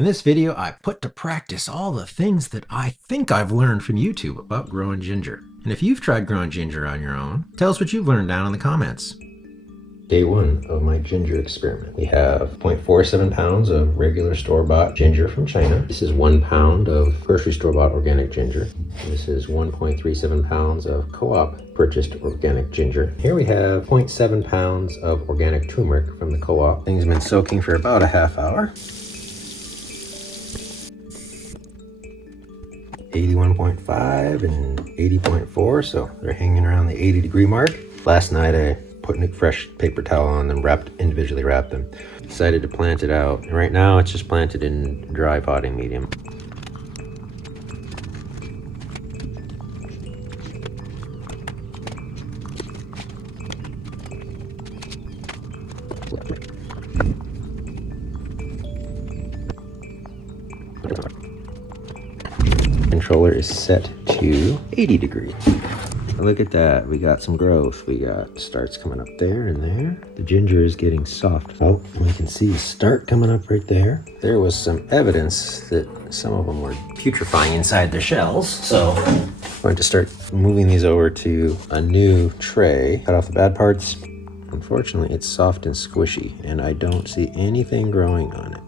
In this video, I put to practice all the things that I think I've learned from YouTube about growing ginger. And if you've tried growing ginger on your own, tell us what you've learned down in the comments. Day one of my ginger experiment. We have 0.47 pounds of regular store-bought ginger from China. This is 1 pound of grocery store-bought organic ginger. This is 1.37 pounds of co-op purchased organic ginger. Here we have 0.7 pounds of organic turmeric from the co-op. Things have been soaking for about a half hour. 81.5 and 80.4, so they're hanging around the 80-degree mark. Last night I put a fresh paper towel on them, individually wrapped them. Decided to plant it out. And right now it's just planted in dry potting medium. Controller is set to 80 degrees. Look at that, we got some growth. We got starts coming up there and there. The ginger is getting soft. Oh, we can see a start coming up right there. There was some evidence that some of them were putrefying inside their shells. So I'm going to start moving these over to a new tray. Cut off the bad parts. Unfortunately, it's soft and squishy and I don't see anything growing on it.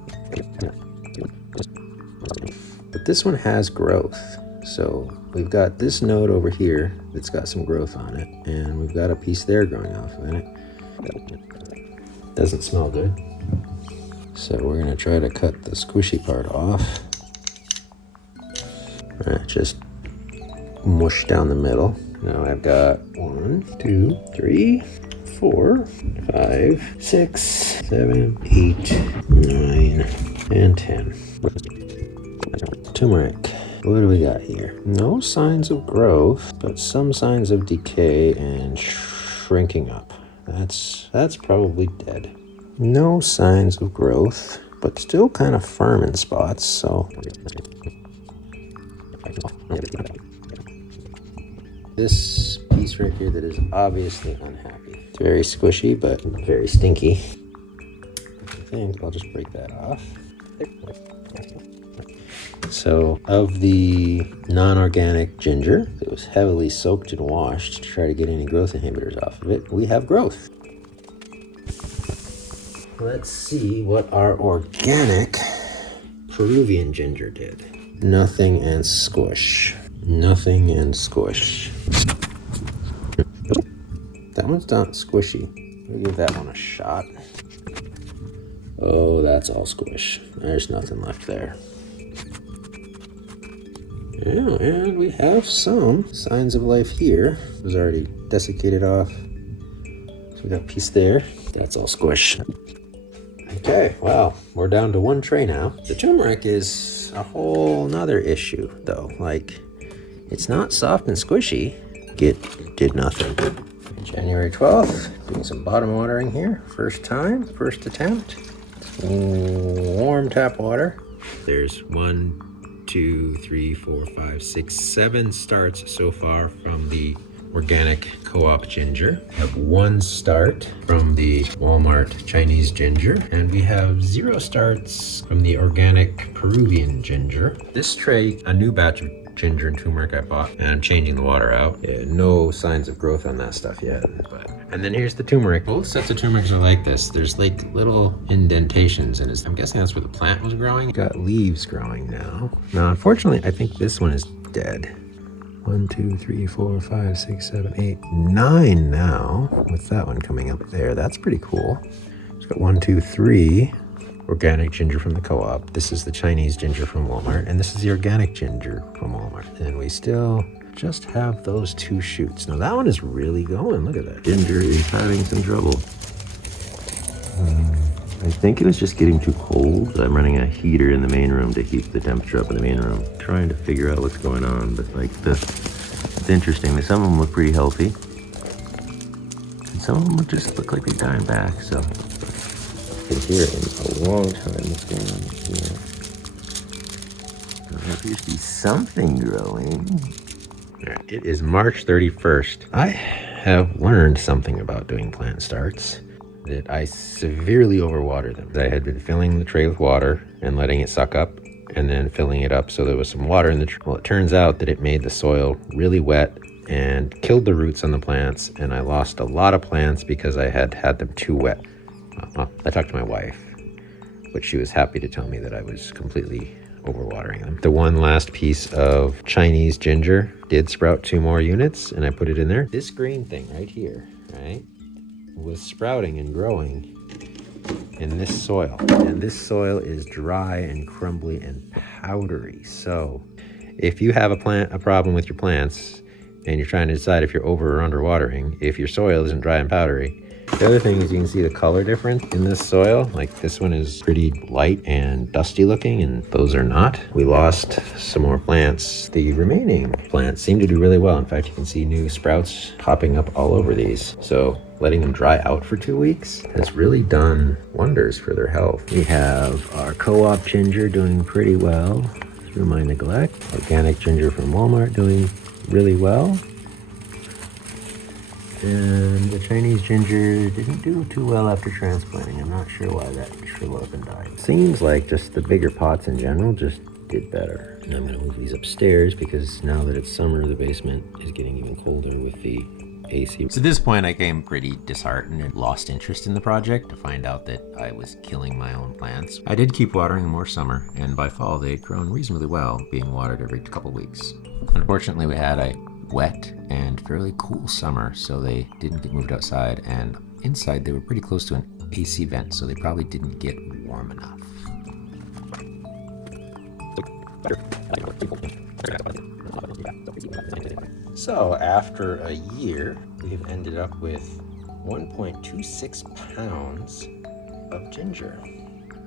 But this one has growth. So we've got this node over here that's got some growth on it, and we've got a piece there growing off of it. Doesn't smell good. So we're gonna try to cut the squishy part off. Just mush down the middle. Now I've got 1, 2, 3, 4, 5, 6, 7, 8, 9, and 10. Turmeric. What do we got here? No signs of growth, but some signs of decay and shrinking up. That's probably dead. No signs of growth, but still kind of firm in spots, so. This piece right here that is obviously unhappy. It's very squishy, but very stinky. I think I'll just break that off. So of the non-organic ginger that was heavily soaked and washed to try to get any growth inhibitors off of it, we have growth. Let's see what our organic Peruvian ginger did. Nothing and squish. Nothing and squish. That one's not squishy. We'll give that one a shot. Oh, that's all squish. There's nothing left there. Yeah, and we have some signs of life here. It was already desiccated off. So we got a piece there. That's all squish. Okay, well, we're down to 1 tray now. The turmeric is a whole nother issue, though. Like, it's not soft and squishy. It did nothing. January 12th, doing some bottom watering here. First time, first attempt. Warm tap water. There's 1, 2, 3, 4, 5, 6, 7 starts so far from the organic co-op ginger. We have 1 start from the Walmart Chinese ginger, and we have 0 starts from the organic Peruvian ginger. This tray, a new batch of ginger and turmeric I bought, and I'm changing the water out. Yeah, no signs of growth on that stuff yet. And then here's the turmeric. Both sets of turmerics are like this. There's like little indentations, and I'm guessing that's where the plant was growing. Got leaves growing now. Now, unfortunately, I think this one is dead. 1, 2, 3, 4, 5, 6, 7, 8, 9 now, with that one coming up there. That's pretty cool. It's got 1, 2, 3 organic ginger from the co-op. This is the Chinese ginger from Walmart, and this is the organic ginger from Walmart. And we still just have those 2 shoots. Now that one is really going. Look at that. Ginger is having some trouble. I think it was just getting too cold. I'm running a heater in the main room to keep the temperature up in the main room. Trying to figure out what's going on, but like it's interesting. Some of them look pretty healthy, and some of them just look like they're dying back. So I can hear it in a long time. What's going on here? There appears to be something growing. It is March 31st. I have learned something about doing plant starts. that I severely overwatered them. I had been filling the tray with water and letting it suck up and then filling it up so there was some water in the tray. Well, it turns out that it made the soil really wet and killed the roots on the plants, and I lost a lot of plants because I had had them too wet. Well, I talked to my wife, but she was happy to tell me that I was completely overwatering them. The one last piece of Chinese ginger did sprout 2 more units, and I put it in there. This green thing right here, right, was sprouting and growing in this soil. And this soil is dry and crumbly and powdery. So if you have a problem with your plants and you're trying to decide if you're over or under watering, if your soil isn't dry and powdery, the other thing is you can see the color difference in this soil. Like this one is pretty light and dusty looking, and those are not. We lost some more plants. The remaining plants seem to do really well. In fact, you can see new sprouts popping up all over these. So letting them dry out for 2 weeks has really done wonders for their health. We have our co-op ginger doing pretty well through my neglect. Organic ginger from Walmart doing really well. And the Chinese ginger didn't do too well after transplanting. I'm not sure why that shriveled up and died. Seems like just the bigger pots in general just did better. And I'm gonna move these upstairs because now that it's summer, the basement is getting even colder with the AC. So at this point, I became pretty disheartened and lost interest in the project to find out that I was killing my own plants. I did keep watering them more summer, and by fall, they'd grown reasonably well, being watered every couple weeks. Unfortunately, we had a wet and fairly cool summer, so they didn't get moved outside, and inside they were pretty close to an AC vent, so they probably didn't get warm enough. So after a year, we've ended up with 1.26 pounds of ginger.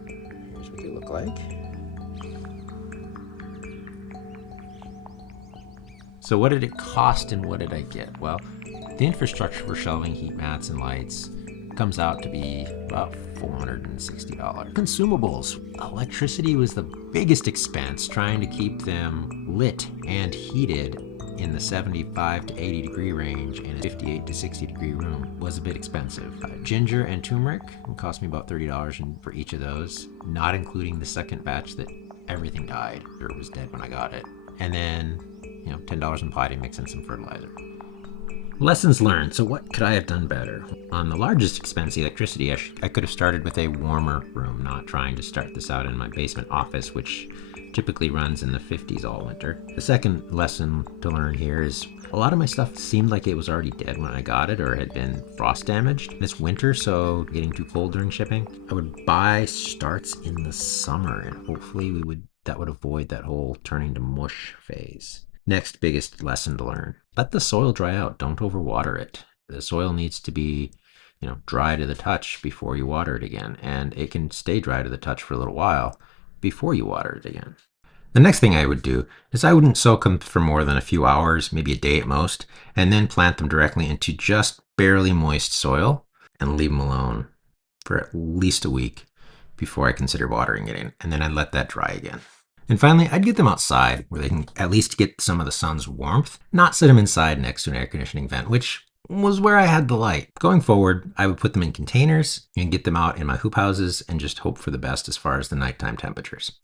Here's what they look like. So what did it cost and what did I get? Well, the infrastructure for shelving, heat mats, and lights comes out to be about $460. Consumables. Electricity was the biggest expense. Trying to keep them lit and heated in the 75 to 80 degree range in a 58 to 60 degree room was a bit expensive. Ginger and turmeric cost me about $30 for each of those, not including the second batch that everything died or was dead when I got it. And then, $10 in potting mix and some fertilizer. Lessons learned. So what could I have done better? On the largest expense, the electricity, I could have started with a warmer room, not trying to start this out in my basement office, which typically runs in the 50s all winter. The second lesson to learn here is a lot of my stuff seemed like it was already dead when I got it or had been frost damaged this winter, so getting too cold during shipping. I would buy starts in the summer, and hopefully that would avoid that whole turning to mush phase. Next biggest lesson to learn. Let the soil dry out. Don't overwater it. The soil needs to be, dry to the touch before you water it again. And it can stay dry to the touch for a little while before you water it again. The next thing I would do is I wouldn't soak them for more than a few hours, maybe a day at most, and then plant them directly into just barely moist soil and leave them alone for at least a week before I consider watering it in. And then I'd let that dry again. And finally, I'd get them outside where they can at least get some of the sun's warmth, not sit them inside next to an air conditioning vent, which was where I had the light. Going forward, I would put them in containers and get them out in my hoop houses and just hope for the best as far as the nighttime temperatures.